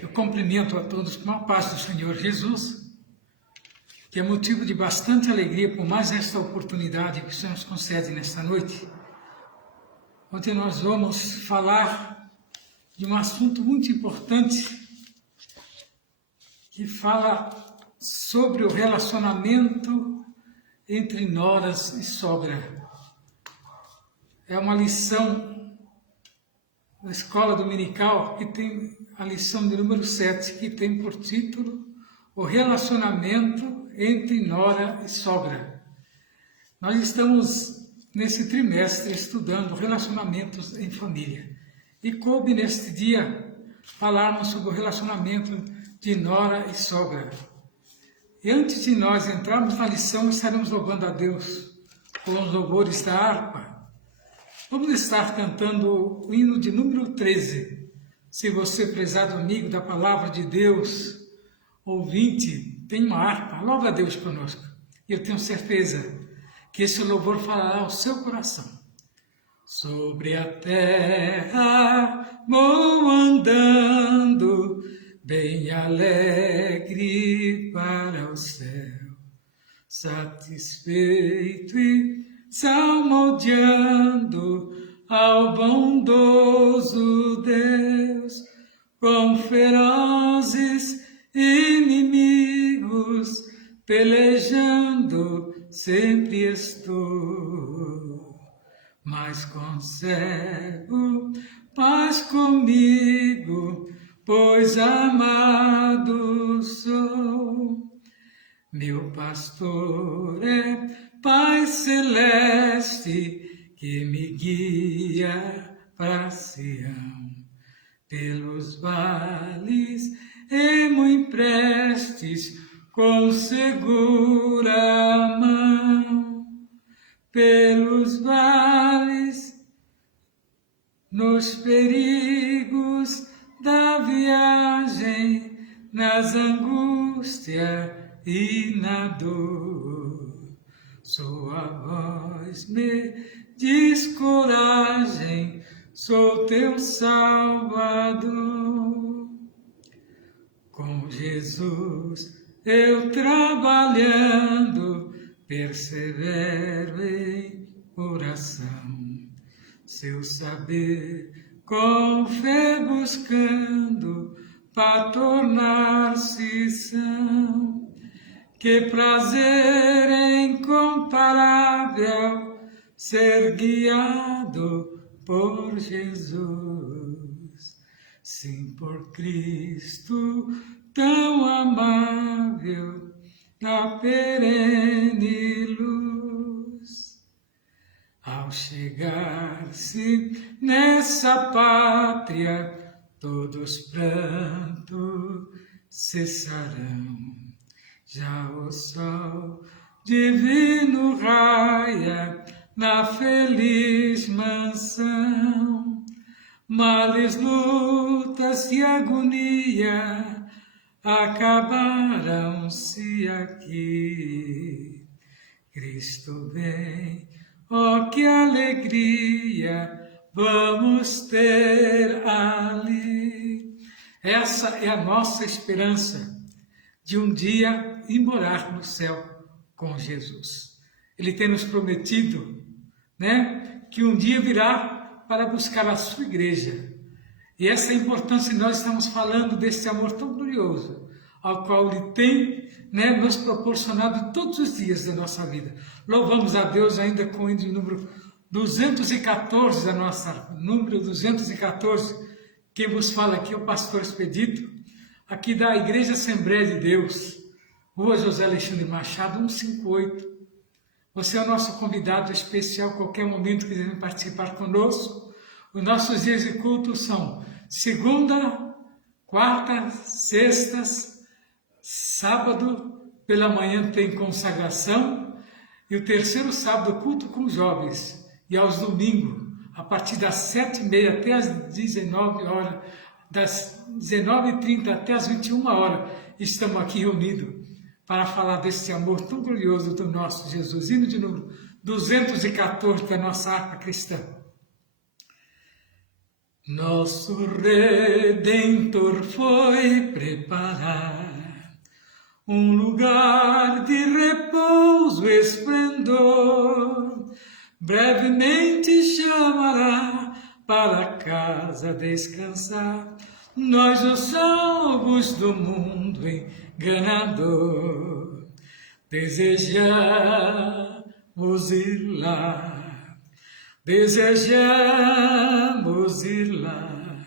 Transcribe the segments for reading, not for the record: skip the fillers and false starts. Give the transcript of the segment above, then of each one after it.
Eu cumprimento a todos com a paz do Senhor Jesus, que é motivo de bastante alegria por mais esta oportunidade que o Senhor nos concede nesta noite. Ontem nós vamos falar de um assunto muito importante, que fala sobre o relacionamento entre noras e sogra. É uma lição da escola dominical que tem a lição de número 7, que tem por título o relacionamento entre nora e sogra. Nós estamos nesse trimestre estudando relacionamentos em família e coube neste dia falarmos sobre o relacionamento de nora e sogra. E antes de nós entrarmos na lição, estaremos louvando a Deus com os louvores da harpa. Vamos estar cantando o hino de número 13. Se você, prezado amigo da palavra de Deus, ouvinte, tem uma harpa, louva a Deus conosco. E eu tenho certeza que esse louvor falará ao seu coração. Sobre a terra vou andando, bem alegre para o céu, satisfeito e salmodiando ao bondoso Deus, com ferozes inimigos pelejando sempre estou, mas conservo paz comigo, pois amado sou. Meu pastor é Pai celeste, que me guia para Sião, pelos vales e me emprestes com segura mão, pelos vales, nos perigos da viagem, nas angústias e na dor. Sua voz me diz coragem, sou teu Salvador. Com Jesus eu trabalhando, persevero em oração, seu saber com fé buscando, para tornar-se são. Que prazer incomparável ser guiado por Jesus, sim, por Cristo tão amável, da perene luz. Ao chegar-se nessa pátria, todos pranto cessarão. Já o sol divino raia na feliz mansão, males, lutas e agonia acabaram-se aqui. Cristo vem, oh que alegria vamos ter ali. Essa é a nossa esperança, de um dia ir morar no céu com Jesus. Ele tem nos prometido, que um dia virá para buscar a sua igreja. E essa é a importância que nós estamos falando desse amor tão glorioso, ao qual Ele tem nos proporcionado todos os dias da nossa vida. Louvamos a Deus ainda com o hino número 214 da nossa harpa, número 214. Quem vos fala aqui é o pastor Expedito, aqui da Igreja Assembleia de Deus, Rua José Alexandre Machado, 158. Você é o nosso convidado especial, qualquer momento que quiser participar conosco. Os nossos dias de culto são segunda, quarta, sextas, sábado, pela manhã tem consagração, e o terceiro sábado culto com jovens, e aos domingos, a partir das 7h30 até as 19 horas, das 19h30 até as 21 horas, estamos aqui reunidos para falar desse amor tão glorioso do nosso Jesus. Hino de número 214 da nossa harpa cristã. Nosso Redentor foi preparar lugar de repouso e esplendor. Brevemente chamará para casa descansar, nós os salvos do mundo enganador. Desejamos ir lá, desejamos ir lá,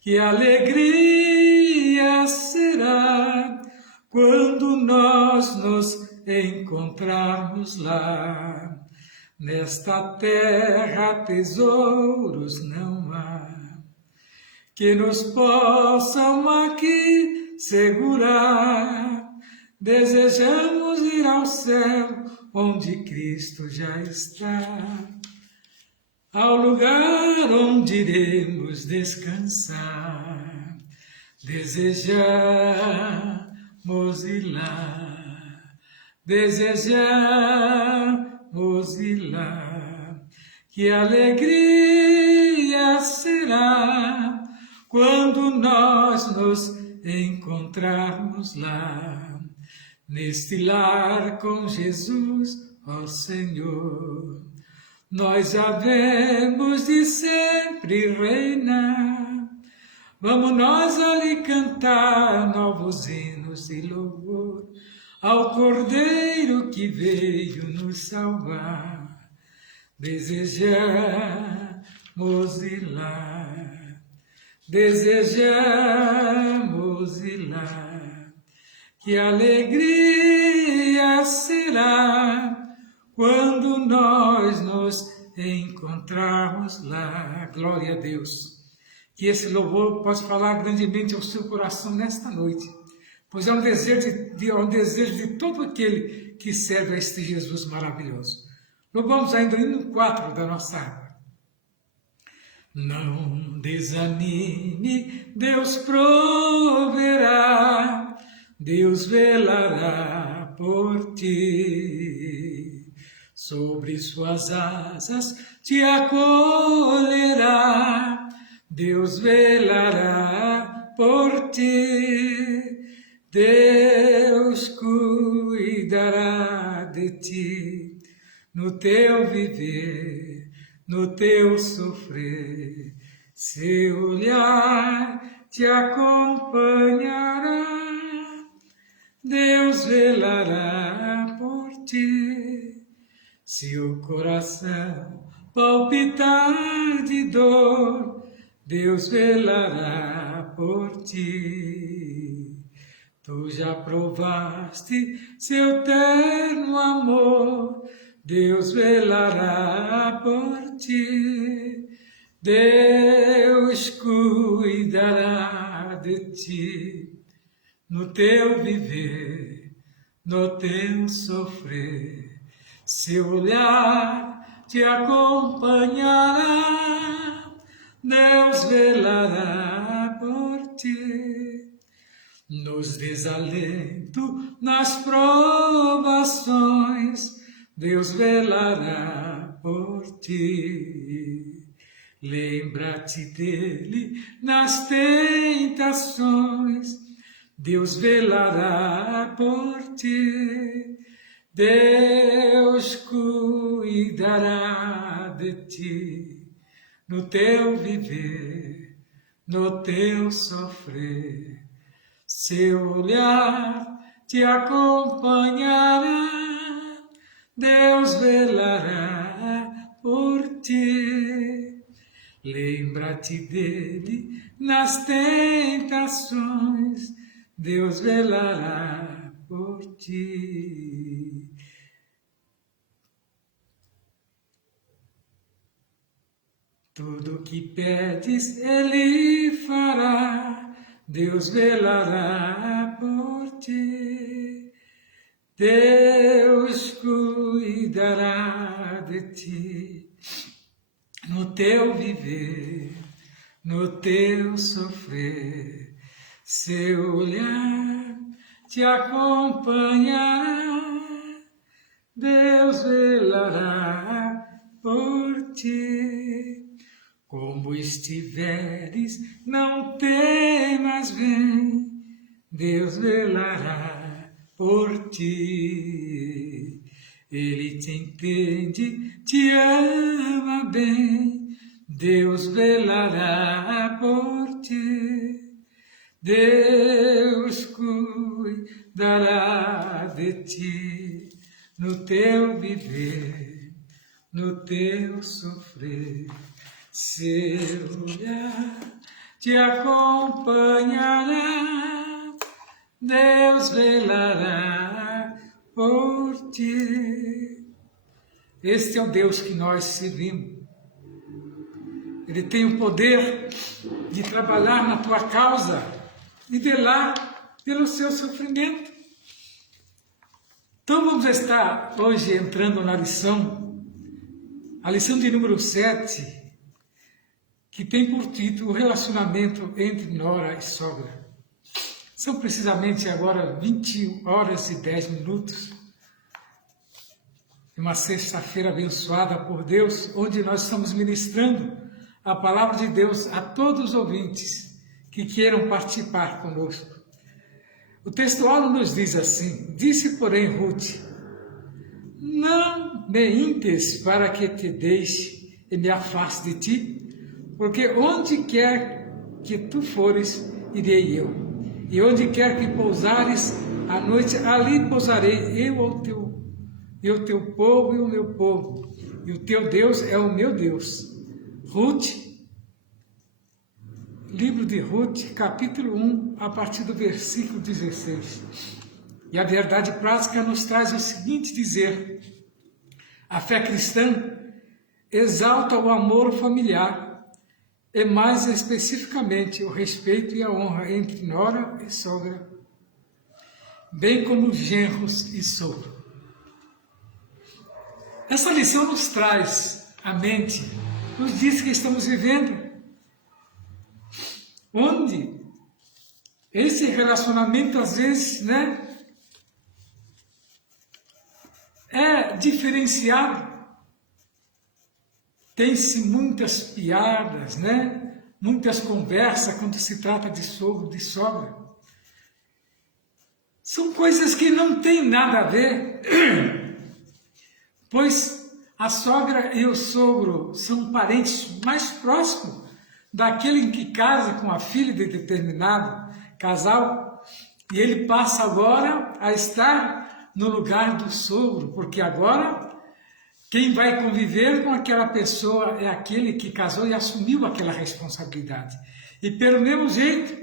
que alegria será quando nós nos encontrarmos lá. Nesta terra tesouros não há que nos possam aqui segurar. Desejamos ir ao céu onde Cristo já está, ao lugar onde iremos descansar. Desejamos ir lá, desejamos ir lá, que alegria será quando nós nos encontrarmos lá, neste lar com Jesus, ó Senhor. Nós havemos de sempre reinar, vamos nós ali cantar novos hinos de louvor ao Cordeiro que veio nos salvar. Desejamos ir lá, desejamos ir lá, que alegria será quando nós nos encontrarmos lá. Glória a Deus. Que esse louvor possa falar grandemente ao seu coração nesta noite, pois é um desejo de todo aquele que serve a este Jesus maravilhoso. Louvamos ainda o hino 4 da nossa harpa. Não desanime, Deus proverá, Deus velará por ti. Sobre suas asas te acolherá, Deus velará por ti. Deus cuidará de ti, no teu viver, no teu sofrer. Seu olhar te acompanhará, Deus velará por ti. Se o coração palpitar de dor, Deus velará por ti. Tu já provaste seu terno amor, Deus velará por ti. Deus cuidará de ti, no teu viver, no teu sofrer. Seu olhar te acompanhará, Deus velará por ti. Nos desalentos, nas provações, Deus velará por ti. Lembra-te dele nas tentações, Deus velará por ti. Deus cuidará de ti, no teu viver, no teu sofrer. Seu olhar te acompanhará, Deus velará por ti. Lembra-te dele nas tentações, Deus velará por ti. Tudo que pedes, Ele fará, Deus velará por ti. Deus cuidará de ti, no teu viver, no teu sofrer. Seu olhar te acompanhará, Deus velará por ti. Como estiveres, não temas, vem, Deus velará por ti. Ele te entende, te ama bem, Deus velará por ti. Deus cuidará de ti, no teu viver, no teu sofrer. Seu olhar te acompanhará, Deus velará por ti. Este é o Deus que nós servimos. Ele tem o poder de trabalhar na tua causa e velar pelo seu sofrimento. Então vamos estar hoje entrando na lição, a lição de número 7, que tem por título o relacionamento entre nora e sogra. São precisamente agora 20 horas e 10 minutos, uma sexta-feira abençoada por Deus, onde nós estamos ministrando a palavra de Deus a todos os ouvintes que queiram participar conosco. O textual nos diz assim: disse, porém, Ruth: não me intes para que te deixe e me afaste de ti, porque onde quer que tu fores, irei eu, e onde quer que pousares à noite, ali pousarei eu e o teu povo e o meu povo, e o teu Deus é o meu Deus. Ruth, livro de Ruth, capítulo 1, a partir do versículo 16. E a verdade prática nos traz o seguinte dizer: a fé cristã exalta o amor familiar, e mais especificamente o respeito e a honra entre nora e sogra, bem como genros e sogro. Essa lição nos traz à mente os dias que estamos vivendo, onde esse relacionamento às vezes, é diferenciado. Tem-se muitas piadas, muitas conversas quando se trata de sogro, de sogra. São coisas que não têm nada a ver, pois a sogra e o sogro são parentes mais próximos daquele que casa com a filha de determinado casal, e ele passa agora a estar no lugar do sogro, porque agora quem vai conviver com aquela pessoa é aquele que casou e assumiu aquela responsabilidade. E pelo mesmo jeito,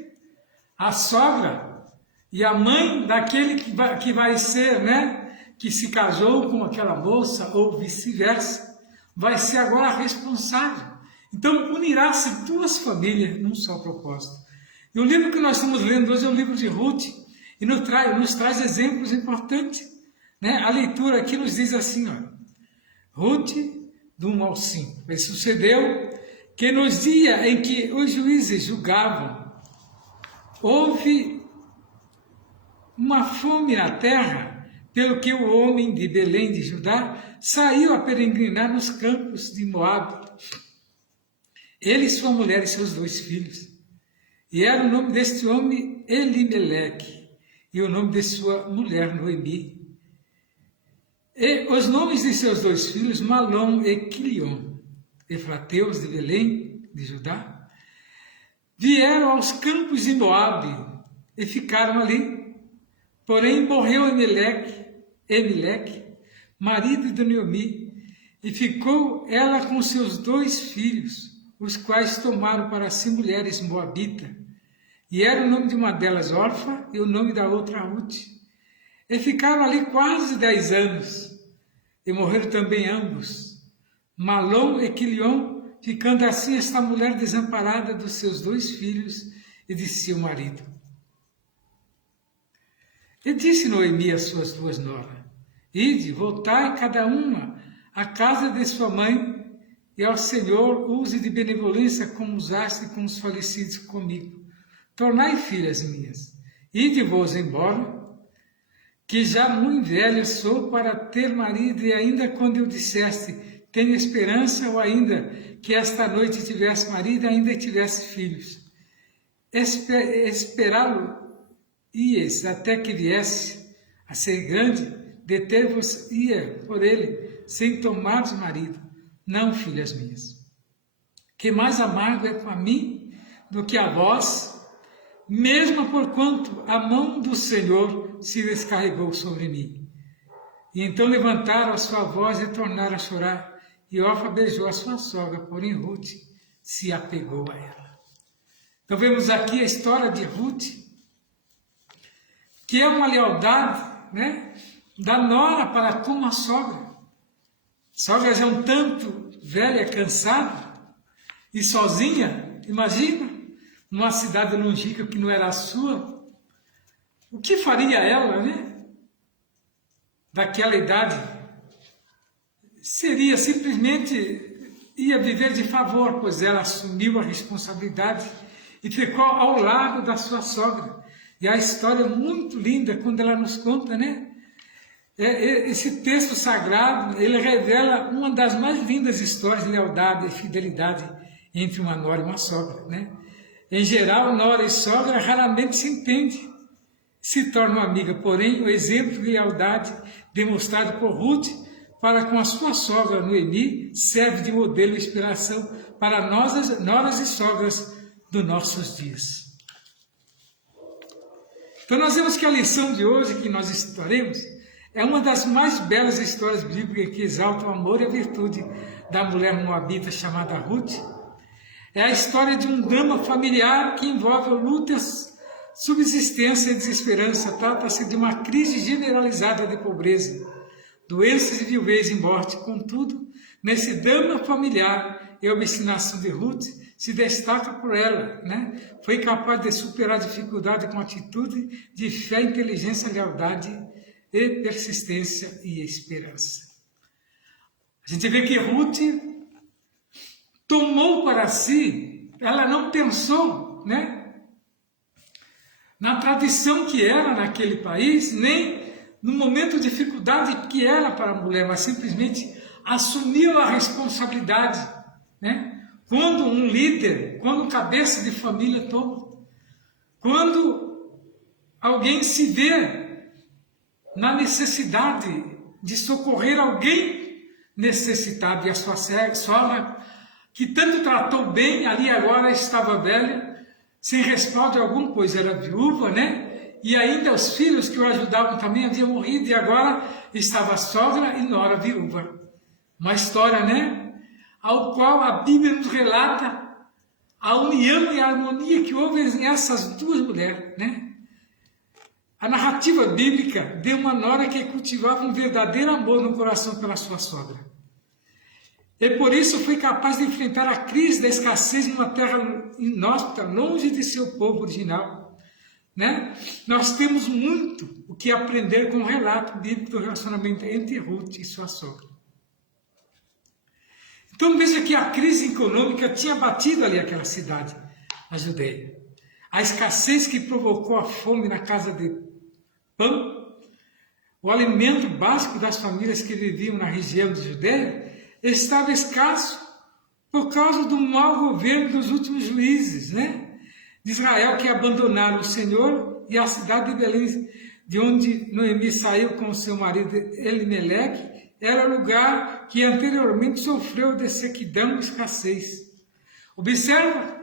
a sogra e a mãe daquele que vai ser, que se casou com aquela moça ou vice-versa, vai ser agora a responsável. Então unirá-se duas famílias num só propósito. E o livro que nós estamos lendo hoje é o livro de Ruth, e nos traz exemplos importantes. A leitura aqui nos diz assim, Ruth, do 1 ao 5. E sucedeu que nos dias em que os juízes julgavam, houve uma fome na terra, pelo que o homem de Belém de Judá saiu a peregrinar nos campos de Moabe, ele, sua mulher e seus 2 filhos. E era o nome deste homem Elimeleque, e o nome de sua mulher Noemi. E os nomes de seus 2 filhos, Malom e Quilion, efrateus de Belém, de Judá, vieram aos campos de Moabe e ficaram ali. Porém morreu Elimeleque, marido de Noemi, e ficou ela com seus 2 filhos, os quais tomaram para si mulheres moabitas. E era o nome de uma delas Orfa e o nome da outra Ruth. E ficaram ali quase 10 anos, e morreram também ambos, Malom e Quilion, ficando assim esta mulher desamparada dos seus 2 filhos e de seu marido. E disse Noemi às suas 2 noras: ide, voltai cada uma à casa de sua mãe, e ao Senhor use de benevolência como usaste com os falecidos comigo. Tornai filhas minhas, ide-vos embora, que já muito velha sou para ter marido, e ainda quando eu disseste, tenha esperança, ou ainda que esta noite tivesse marido e ainda tivesse filhos. Esperá-lo ias até que viesse a ser grande, deter-vos ia por ele, sem tomares marido, não, filhas minhas. Que mais amargo é para mim do que a vós, mesmo porquanto a mão do Senhor se descarregou sobre mim. E então levantaram a sua voz e tornaram a chorar, e Orfa beijou a sua sogra, porém Ruth se apegou a ela. Então vemos aqui a história de Ruth, que é uma lealdade, né, da nora para com a sogra. A sogra já um tanto velha, cansada e sozinha, imagina, numa cidade longínqua que não era a sua. O que faria ela, né? Daquela idade? Seria simplesmente, ia viver de favor, pois ela assumiu a responsabilidade e ficou ao lado da sua sogra. E a história é muito linda quando ela nos conta, né? Esse texto sagrado, ele revela uma das mais lindas histórias de lealdade e fidelidade entre uma nora e uma sogra, né? Em geral, nora e sogra raramente se entendem, se tornam amigas, porém o exemplo de lealdade demonstrado por Ruth para com a sua sogra Noemi serve de modelo e inspiração para nós, noras e sogras dos nossos dias. Então nós vemos que a lição de hoje que nós estudaremos é uma das mais belas histórias bíblicas que exaltam o amor e a virtude da mulher moabita chamada Ruth. É a história de um drama familiar que envolve lutas, subsistência e desesperança. Trata-se de uma crise generalizada de pobreza, doenças e viuvez e morte. Contudo, nesse drama familiar e a obstinação de Ruth se destaca por ela, né? Foi capaz de superar a dificuldade com atitude de fé, inteligência, lealdade e persistência e esperança. A gente vê que Ruth tomou para si, ela não pensou, né, na tradição que era naquele país, nem no momento de dificuldade que era para a mulher, mas simplesmente assumiu a responsabilidade, né? Quando um líder, quando um cabeça de família toma, quando alguém se vê na necessidade de socorrer alguém necessitado, e a sua sogra, que tanto tratou bem, ali agora estava velha, sem respaldo algum, pois era viúva, né? E ainda os filhos que o ajudavam também haviam morrido, e agora estava sogra e nora viúva. Uma história, né? Ao qual a Bíblia nos relata a união e a harmonia que houve entre essas duas mulheres, né? A narrativa bíblica de uma nora que cultivava um verdadeiro amor no coração pela sua sogra. E por isso foi capaz de enfrentar a crise da escassez em uma terra inóspita, longe de seu povo original, né? Nós temos muito o que aprender com o relato bíblico do relacionamento entre Ruth e sua sogra. Então veja que a crise econômica tinha batido ali aquela cidade, a Judeia. A escassez que provocou a fome na casa de pão, o alimento básico das famílias que viviam na região de Judeia, estava escasso por causa do mau governo dos últimos juízes, né, de Israel, que abandonaram o Senhor, e a cidade de Belém, de onde Noemi saiu com seu marido Elimeleque, era lugar que anteriormente sofreu de sequidão e escassez. Observa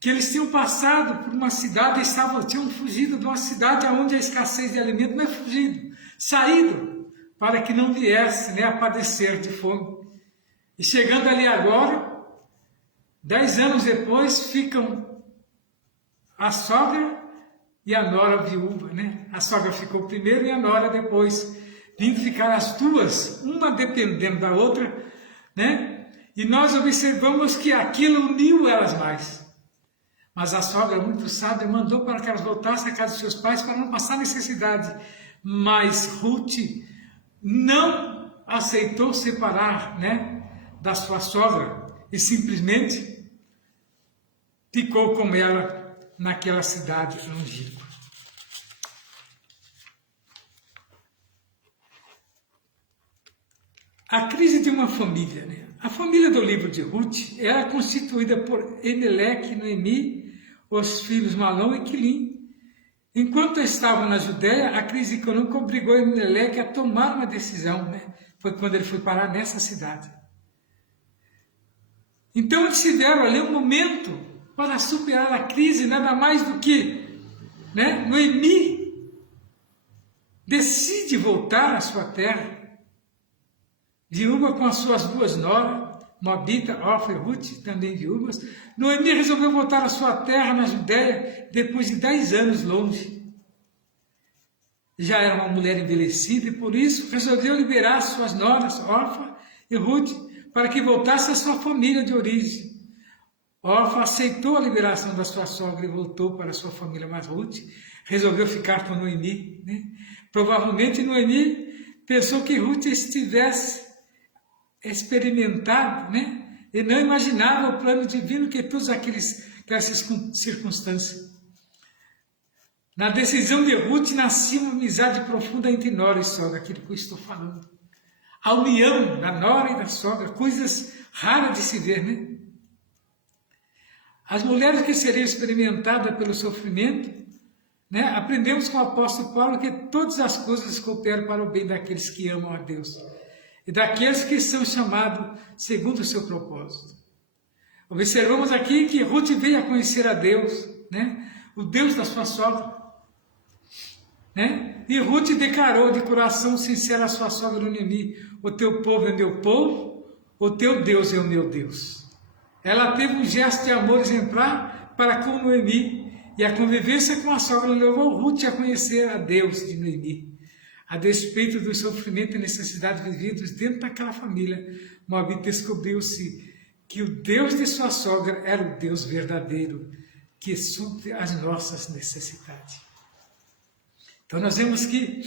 que eles tinham passado por uma cidade, tinham fugido de uma cidade onde a escassez de alimento não é fugido, saído, para que não viesse, né, a padecer de fome. E chegando ali agora, 10 anos depois, ficam a sogra e a nora viúva, né? A sogra ficou primeiro e a nora depois, vindo ficar as duas, uma dependendo da outra, né? E nós observamos que aquilo uniu elas mais. Mas a sogra, muito sábia, mandou para que elas voltassem à casa dos seus pais para não passar necessidade. Mas Ruth não aceitou separar, né, da sua sogra e simplesmente ficou com ela naquela cidade longínqua. a crise de uma família, né? A família do livro de Ruth era constituída por Elimeleque, Noemi, os filhos Malom e Quilim. Enquanto estavam na Judéia, a crise econômica obrigou Elimeleque a tomar uma decisão, né? Foi quando ele foi parar nessa cidade. Então eles tiveram ali um momento para superar a crise, nada mais do que, né? Noemi decide voltar à sua terra, viúva com as suas duas noras, Moabita, Orfa e Ruth, também viúvas. Noemi resolveu voltar à sua terra na Judéia depois de 10 anos longe. Já era uma mulher envelhecida e por isso resolveu liberar suas noras, Orfa e Ruth, para que voltasse à sua família de origem. Orfa aceitou a liberação da sua sogra e voltou para a sua família, mas Ruth resolveu ficar com Noemi, né? Provavelmente Noemi pensou que Ruth estivesse experimentado, né? E não imaginava o plano divino que todas aquelas circunstâncias. Na decisão de Ruth nascia uma amizade profunda entre nora e sogra, aquilo que eu estou falando. A união da nora e da sogra, coisas raras de se ver, né? As mulheres que seriam experimentadas pelo sofrimento, né? Aprendemos com o apóstolo Paulo que todas as coisas cooperam para o bem daqueles que amam a Deus e daqueles que são chamados segundo o seu propósito. Observamos aqui que Ruth veio a conhecer a Deus, né? O Deus da sua sogra, né? E Ruth declarou de coração sincero à sua sogra Noemi: o teu povo é meu povo, o teu Deus é o meu Deus. Ela teve um gesto de amor exemplar para com Noemi, e a convivência com a sogra levou Ruth a conhecer a Deus de Noemi. A despeito do sofrimento e necessidades vividos dentro daquela família, Moabita descobriu-se que o Deus de sua sogra era o Deus verdadeiro, que supre as nossas necessidades. Então nós vemos que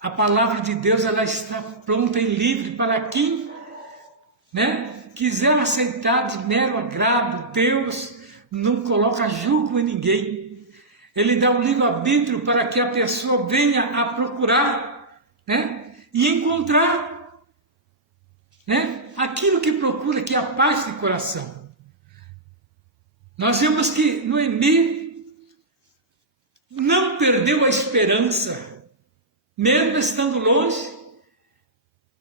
a palavra de Deus ela está pronta e livre para quem, né, quiser aceitar de mero agrado. Deus não coloca julgo em ninguém. Ele dá um livre-arbítrio para que a pessoa venha a procurar, né, e encontrar, né, aquilo que procura, que é a paz de coração. Nós vemos que Noemi não perdeu a esperança, mesmo estando longe,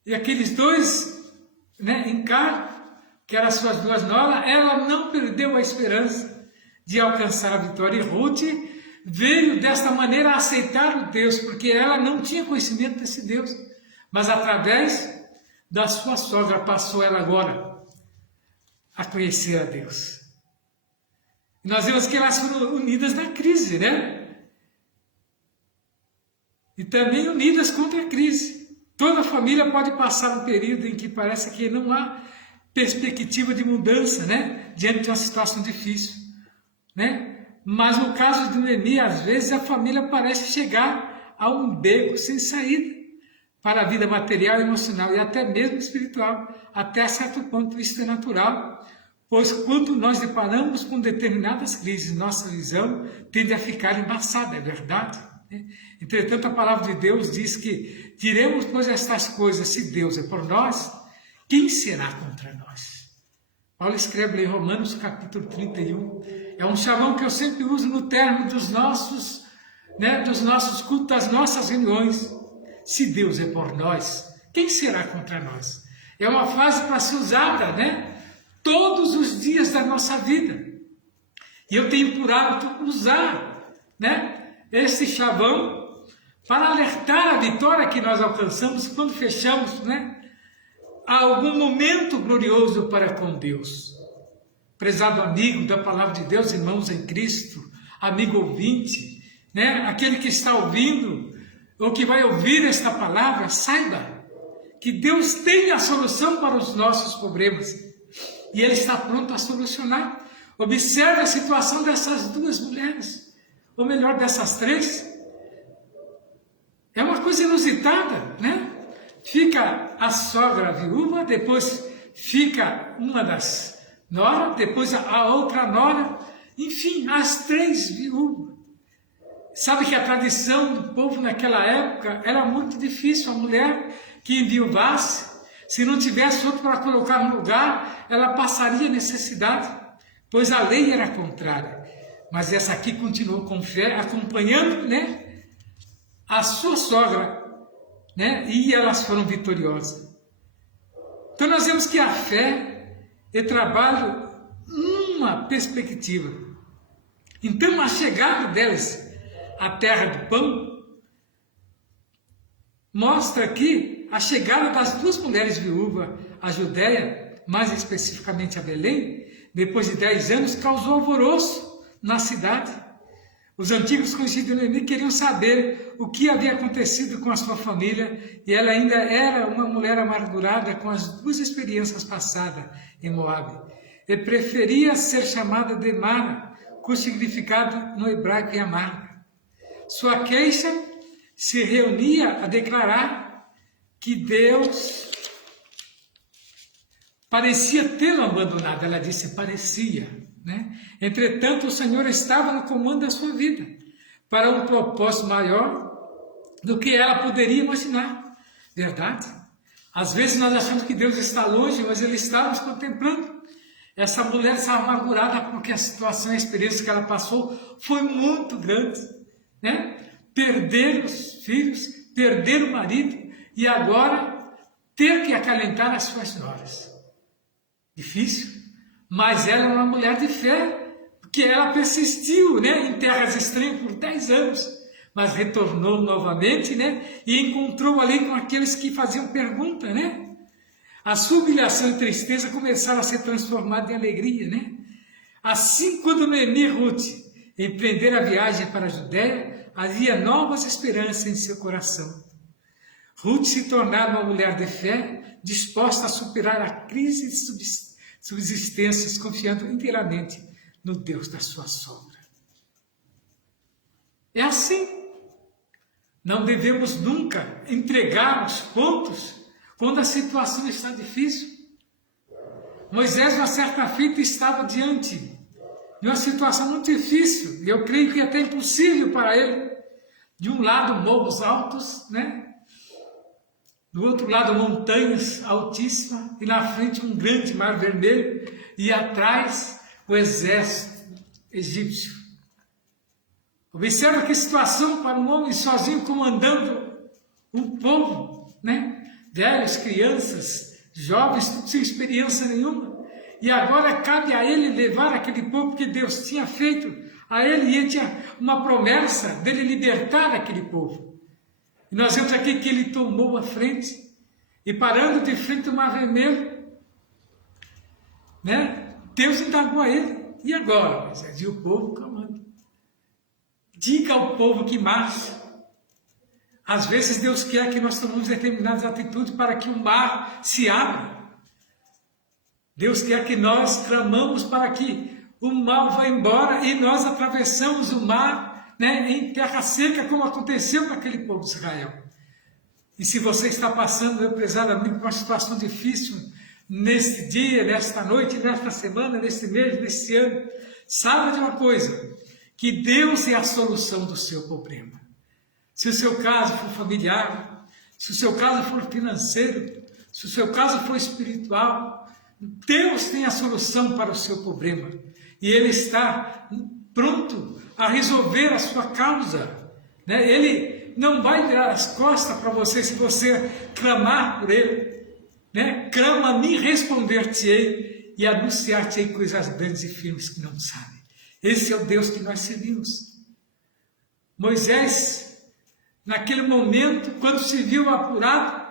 e aqueles dois, né, encargos, que eram as suas duas noras, ela não perdeu a esperança de alcançar a vitória. E Ruth veio desta maneira a aceitar o Deus, porque ela não tinha conhecimento desse Deus, mas através da sua sogra passou ela agora a conhecer a Deus. E nós vemos que elas foram unidas na crise, né? E também unidas contra a crise. Toda família pode passar um período em que parece que não há perspectiva de mudança, né? Diante de uma situação difícil, né? Mas no caso de Noemi, às vezes a família parece chegar a um beco sem saída para a vida material, emocional e até mesmo espiritual, até certo ponto. Isso é natural, pois quando nós deparamos com determinadas crises, nossa visão tende a ficar embaçada, é verdade? Entretanto, a palavra de Deus diz que diremos, pois, estas coisas: se Deus é por nós, quem será contra nós? Paulo escreve em Romanos capítulo 31, é um chavão que eu sempre uso no término dos nossos cultos, das nossas reuniões. Se Deus é por nós, quem será contra nós? É uma frase para ser usada, né, todos os dias da nossa vida. E eu tenho por hábito usar, né, esse chavão para alertar a vitória que nós alcançamos quando fechamos, né, algum momento glorioso para com Deus. Prezado amigo da palavra de Deus, irmãos em Cristo, amigo ouvinte, né, aquele que está ouvindo ou que vai ouvir esta palavra, saiba que Deus tem a solução para os nossos problemas e Ele está pronto a solucionar. Observe a situação dessas duas mulheres, ou melhor, dessas três. É uma coisa inusitada, né? Fica a sogra viúva, depois fica uma das noras, depois a outra nora, enfim, as três viúvas. Sabe que a tradição do povo naquela época era muito difícil. A mulher que enviuvasse, Se não tivesse outro para colocar no lugar, ela passaria necessidade, pois a lei era contrária. Mas essa aqui continuou com fé, acompanhando, né, a sua sogra, né, e elas foram vitoriosas. Então nós vemos que a fé é trabalho numa perspectiva. Então a chegada delas à terra do pão mostra aqui a chegada das duas mulheres viúvas à Judéia, mais especificamente a Belém, depois de 10 anos, causou alvoroço na cidade. Os antigos conhecidos de Noemi queriam saber o que havia acontecido com a sua família, e ela ainda era uma mulher amargurada com as duas experiências passadas em Moabe. E preferia ser chamada de Mara, cujo significado no hebraico é amarga. Sua queixa se reunia a declarar que Deus parecia tê-la abandonado. Ela disse, parecia, né? Entretanto, o Senhor estava no comando da sua vida, para um propósito maior do que ela poderia imaginar. Verdade? Às vezes nós achamos que Deus está longe, mas Ele está nos contemplando. Essa mulher estava amargurada porque a situação, a experiência que ela passou foi muito grande, né? Perder os filhos, perder o marido e agora ter que acalentar as suas noras. Difícil, mas ela é uma mulher de fé, porque ela persistiu, né, em terras estranhas por 10 anos, mas retornou novamente, né, e encontrou ali com aqueles que faziam pergunta, né? A sua humilhação e tristeza começaram a ser transformadas em alegria, né? Assim, quando Noemi e Ruth empreenderam a viagem para a Judéia, havia novas esperanças em seu coração. Ruth se tornara uma mulher de fé, disposta a superar a crise de subsistências, confiando inteiramente no Deus da sua sogra. É assim. Não devemos nunca entregar os pontos quando a situação está difícil. Moisés, uma certa feita, estava diante de uma situação muito difícil, e eu creio que até impossível para ele. De um lado, morros altos, né? Do outro lado, montanhas altíssimas, e na frente um grande mar vermelho, e atrás o exército egípcio. Observa que situação para um homem sozinho comandando um povo, né? Velhos, crianças, jovens, tudo sem experiência nenhuma. E agora cabe a ele levar aquele povo que Deus tinha feito a ele, e ele tinha uma promessa dele libertar aquele povo. E nós vemos aqui que ele tomou a frente, e parando de frente ao mar vermelho, né? Deus indagou a ele, e agora? Moisés? E o povo clamando. Diga ao povo que marche. Às vezes Deus quer que nós tomemos determinadas atitudes para que o mar se abra. Deus quer que nós clamamos para que o mal vá embora e nós atravessamos o mar, né, em terra seca, como aconteceu com aquele povo de Israel. E se você está passando, meu prezado amigo, por uma situação difícil neste dia, nesta noite, nesta semana, neste mês, neste ano, saiba de uma coisa, que Deus é a solução do seu problema. Se o seu caso for familiar, se o seu caso for financeiro, se o seu caso for espiritual, Deus tem a solução para o seu problema. E Ele está pronto a resolver a sua causa, né? Ele não vai virar as costas para você se você clamar por Ele, né? Clama a mim, responder-te-ei e anunciar-te-ei coisas grandes e firmes que não sabem. Esse é o Deus que nós servimos. Moisés, naquele momento, quando se viu apurado,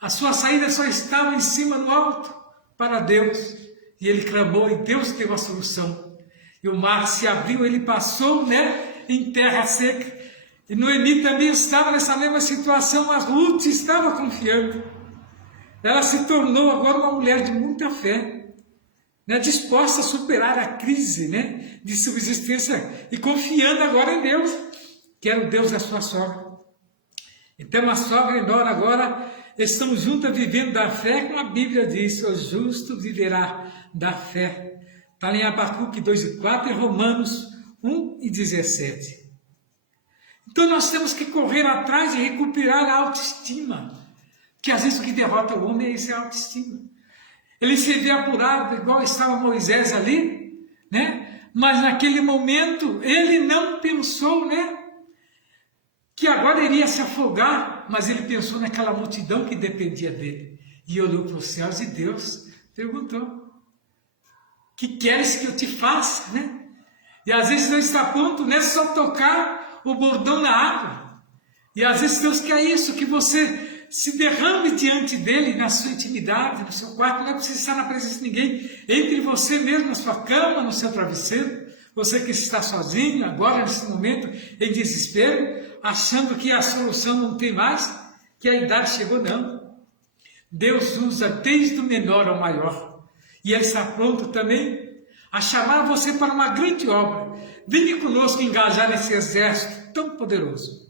a sua saída só estava em cima no alto para Deus. E ele clamou e Deus deu a solução. E o mar se abriu, ele passou, né, em terra seca. E Noemi também estava nessa mesma situação, mas Ruth estava confiando. Ela se tornou agora uma mulher de muita fé, né, disposta a superar a crise, né, de subsistência e confiando agora em Deus, que era o Deus da sua sogra. Então a sogra e nora agora estão juntas vivendo da fé, como a Bíblia diz, o justo viverá da fé. Está em Abacuque 2:4 e Romanos 1:17. Então nós temos que correr atrás de recuperar a autoestima. Que às vezes o que derrota o homem é esse autoestima. Ele se vê apurado, igual estava Moisés ali, né? Mas naquele momento ele não pensou, né? Que agora iria se afogar, mas ele pensou naquela multidão que dependia dele. E olhou para os céus e Deus perguntou: que queres que eu te faça, né? E às vezes Deus está pronto, né? Só tocar o bordão na água. E às vezes Deus quer isso, que você se derrame diante dele, na sua intimidade, no seu quarto. Não é preciso estar na presença de ninguém. Entre você mesmo, na sua cama, no seu travesseiro. Você que está sozinho agora, nesse momento, em desespero, achando que a solução não tem mais, que a idade chegou, não. Deus usa desde o menor ao maior. E Ele está pronto também a chamar você para uma grande obra. Venha conosco engajar nesse exército tão poderoso.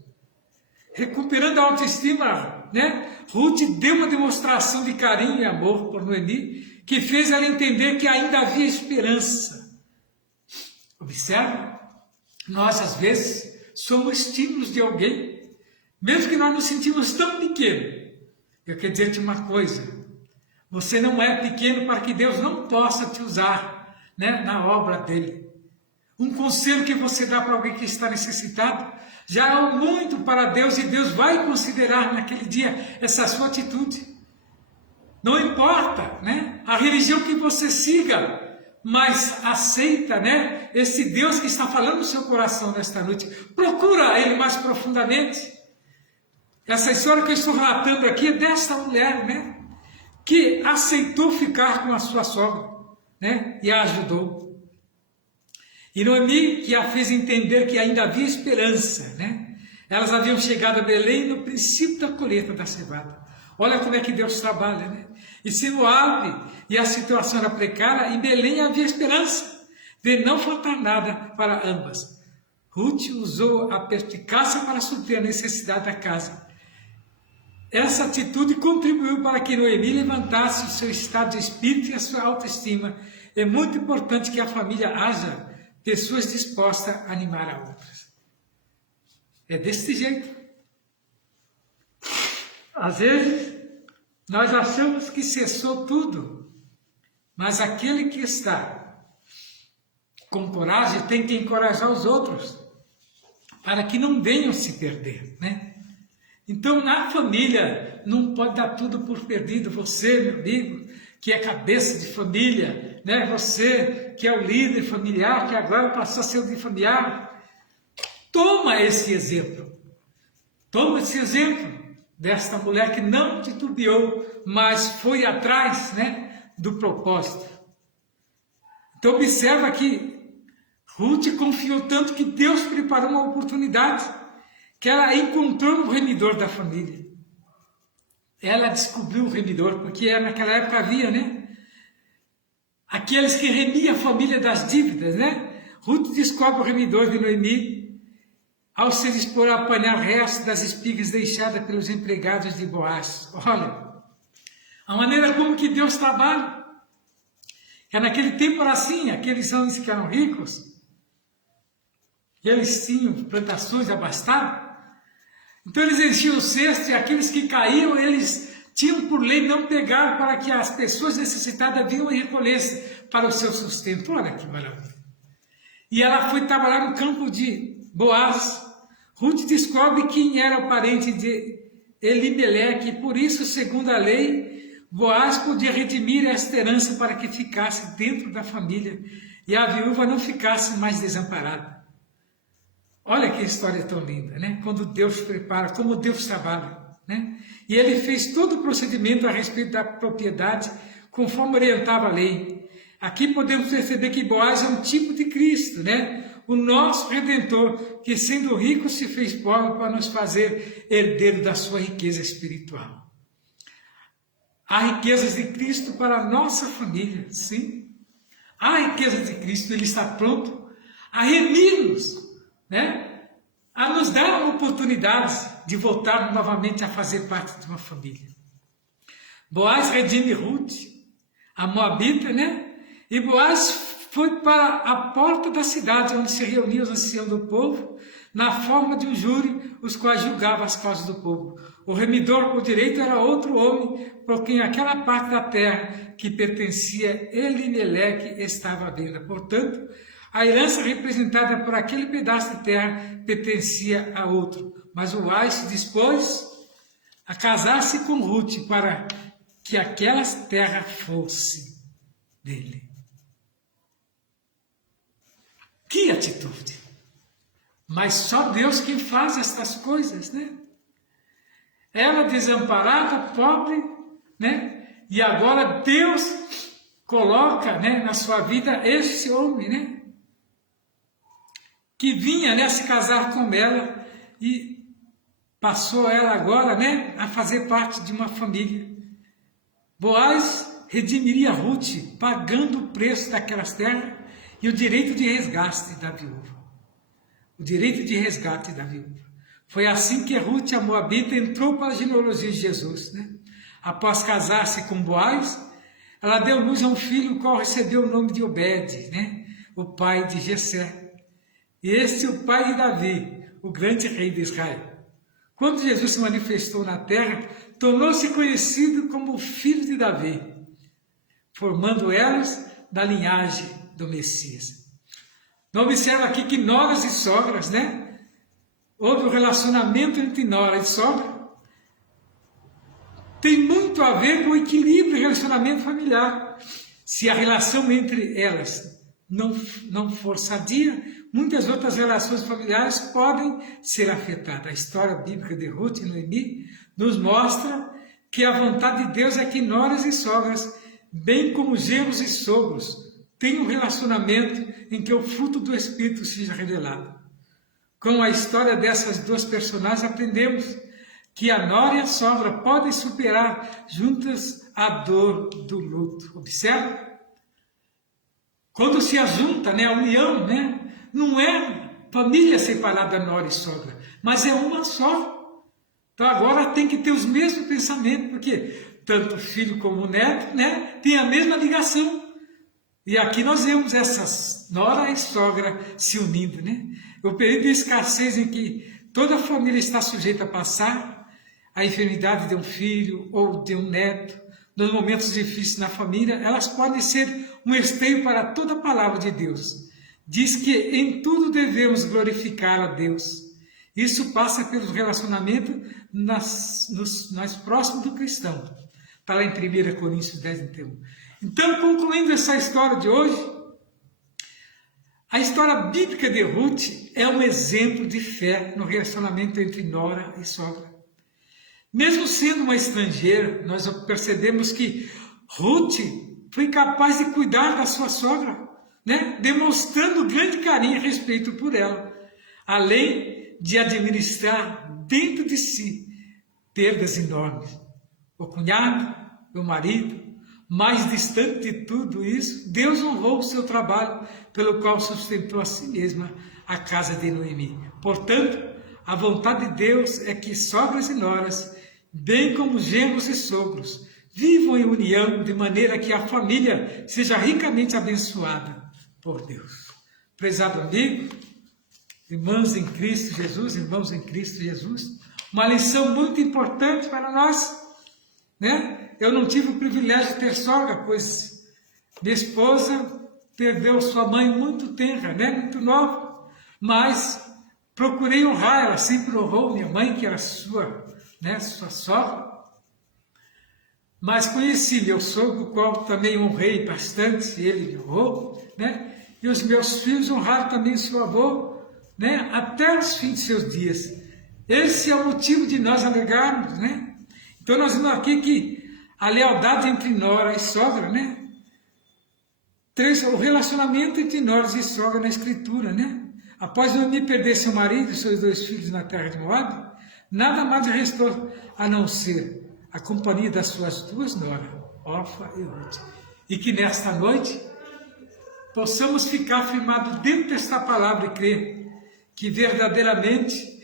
Recuperando a autoestima, né? Ruth deu uma demonstração de carinho e amor por Noemi, que fez ela entender que ainda havia esperança. Observe, nós às vezes somos estímulos de alguém, mesmo que nós nos sentimos tão pequenos. Eu quero dizer-te uma coisa: você não é pequeno para que Deus não possa te usar, né, na obra dele. Um conselho que você dá para alguém que está necessitado já é muito para Deus, e Deus vai considerar naquele dia essa sua atitude. Não importa, né, a religião que você siga, mas aceita, né, esse Deus que está falando no seu coração nesta noite. Procura Ele mais profundamente. Essa história que eu estou relatando aqui é dessa mulher, né, que aceitou ficar com a sua sogra, né, e a ajudou. E Noemi, que a fez entender que ainda havia esperança, né? Elas haviam chegado a Belém no princípio da colheita da cevada. Olha como é que Deus trabalha, né? E se Moabe e a situação era precária, em Belém havia esperança de não faltar nada para ambas. Ruth usou a perspicácia para suprir a necessidade da casa. Essa atitude contribuiu para que Noemi levantasse o seu estado de espírito e a sua autoestima. É muito importante que a família haja pessoas dispostas a animar a outras. É desse jeito. Às vezes, nós achamos que cessou tudo, mas aquele que está com coragem tem que encorajar os outros, para que não venham se perder, né? Então, na família, não pode dar tudo por perdido. Você, meu amigo, que é cabeça de família, né? Você que é o líder familiar, que agora passou a ser o líder familiar, toma esse exemplo. Toma esse exemplo desta mulher que não titubeou, mas foi atrás, né, do propósito. Então observa que Ruth confiou tanto que Deus preparou uma oportunidade, que ela encontrou o remidor da família. Ela descobriu o remidor, porque naquela época havia, né, aqueles que remiam a família das dívidas, né? Ruth descobre o remidor de Noemi ao se dispor a apanhar restos das espigas deixadas pelos empregados de Boaz. Olha, a maneira como que Deus trabalha. Que naquele tempo era assim, aqueles homens que eram ricos, eles tinham plantações abastadas, então eles enchiam o cesto, e aqueles que caíam, eles tinham por lei não pegar, para que as pessoas necessitadas vinham e recolhessem para o seu sustento. Olha que maravilha. E ela foi trabalhar no campo de Boaz. Ruth descobre quem era o parente de Elimeleque, e por isso, segundo a lei, Boaz podia redimir esta herança para que ficasse dentro da família e a viúva não ficasse mais desamparada. Olha que história tão linda, né? Quando Deus prepara, como Deus trabalha, né? E Ele fez todo o procedimento a respeito da propriedade, conforme orientava a lei. Aqui podemos perceber que Boaz é um tipo de Cristo, né? O nosso Redentor, que sendo rico se fez pobre para nos fazer herdeiro da sua riqueza espiritual. Há riquezas de Cristo para a nossa família, sim. Há riquezas de Cristo, Ele está pronto a remir-nos, né? A nos dar oportunidades de voltar novamente a fazer parte de uma família. Boaz redime Ruth, a Moabita, né? E Boaz foi para a porta da cidade, onde se reuniam os anciãos do povo, na forma de um júri, os quais julgavam as causas do povo. O remidor por direito era outro homem, por quem aquela parte da terra que pertencia a Elimeleque estava à venda. Portanto, a herança representada por aquele pedaço de terra pertencia a outro. Mas o Uai se dispôs a casar-se com Ruth para que aquela terra fosse dele. Que atitude! Mas só Deus quem faz estas coisas, né? Ela desamparada, pobre, né? E agora Deus coloca, né, na sua vida esse homem, né? Que vinha, né, se casar com ela e passou ela agora, né, a fazer parte de uma família. Boaz redimiria Ruth, pagando o preço daquelas terras e o direito de resgate da viúva. O direito de resgate da viúva. Foi assim que Ruth, a Moabita, entrou para a genealogia de Jesus, né? Após casar-se com Boaz, ela deu luz a um filho, o qual recebeu o nome de Obed, né? O pai de Jessé. E este é o pai de Davi, o grande rei de Israel. Quando Jesus se manifestou na terra, tornou-se conhecido como o filho de Davi, formando elas da linhagem do Messias. Não observa aqui que noras e sogras, né? Houve um relacionamento entre nora e sogra. Tem muito a ver com o equilíbrio e relacionamento familiar. Se a relação entre elas não for sadia, muitas outras relações familiares podem ser afetadas. A história bíblica de Ruth e Noemi nos mostra que a vontade de Deus é que noras e sogras, bem como genros e sogros, tenham um relacionamento em que o fruto do Espírito seja revelado. Com a história dessas duas personagens, aprendemos que a nora e a sogra podem superar juntas a dor do luto. Observa? Quando se ajunta, né, a união, né, não é família separada, nora e sogra, mas é uma só. Então agora tem que ter os mesmos pensamentos, porque tanto o filho como o neto, né, tem a mesma ligação. E aqui nós vemos essas nora e sogra se unindo, né? O período de escassez em que toda a família está sujeita a passar, a enfermidade de um filho ou de um neto, nos momentos difíceis na família, elas podem ser um esteio para toda a palavra de Deus. Diz que em tudo devemos glorificar a Deus. Isso passa pelo relacionamento mais próximo do cristão. Está lá em 1 Coríntios 10, 21. Então, concluindo essa história de hoje, a história bíblica de Ruth é um exemplo de fé no relacionamento entre nora e sogra. Mesmo sendo uma estrangeira, nós percebemos que Ruth foi capaz de cuidar da sua sogra, né? Demonstrando grande carinho e respeito por ela, além de administrar dentro de si perdas enormes. O cunhado, o marido, mais distante de tudo isso, Deus honrou o seu trabalho, pelo qual sustentou a si mesma a casa de Noemi. Portanto, a vontade de Deus é que sogras e noras, bem como genros e sogros, vivam em união, de maneira que a família seja ricamente abençoada por Deus. Prezado amigo, irmãos em Cristo Jesus, irmãos em Cristo Jesus, uma lição muito importante para nós, né? Eu não tive o privilégio de ter sogra, pois minha esposa perdeu sua mãe muito tenra, né? Muito nova, mas procurei honrar, ela sempre honrou minha mãe, que era sua sogra. Mas conheci meu sogro, o qual também honrei bastante, ele me honrou, né? E os meus filhos honraram também seu avô, né? Até os fins de seus dias. Esse é o motivo de nós alegarmos, né? Então nós vemos aqui que a lealdade entre nora e sogra, né? O relacionamento entre noras e sogra na Escritura, né? Após Noemi perder seu marido e seus 2 filhos na terra de Moab, nada mais restou a não ser a companhia das suas 2 noras, Orfa e Ruth. E que nesta noite possamos ficar firmados dentro desta palavra e crer que verdadeiramente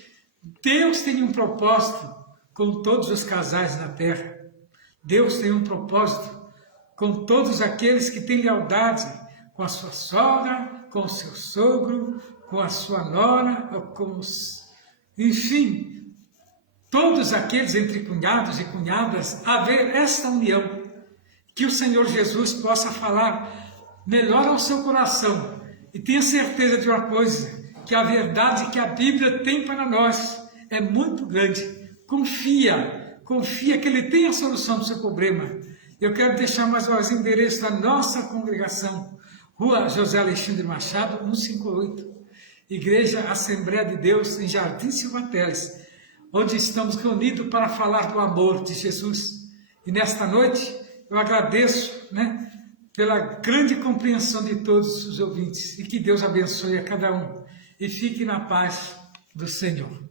Deus tem um propósito com todos os casais na terra. Deus tem um propósito com todos aqueles que têm lealdade com a sua sogra, com o seu sogro, com a sua nora, com os... enfim, todos aqueles entre cunhados e cunhadas, haver esta união, que o Senhor Jesus possa falar melhor ao seu coração, e tenha certeza de uma coisa, que a verdade que a Bíblia tem para nós é muito grande. Confia que Ele tem a solução do seu problema. Eu quero deixar mais uma vez o endereço da nossa congregação, Rua José Alexandre Machado, 158, Igreja Assembleia de Deus, em Jardim Silva Teles, onde estamos reunidos para falar do amor de Jesus. E nesta noite, eu agradeço, pela grande compreensão de todos os ouvintes, e que Deus abençoe a cada um, e fique na paz do Senhor.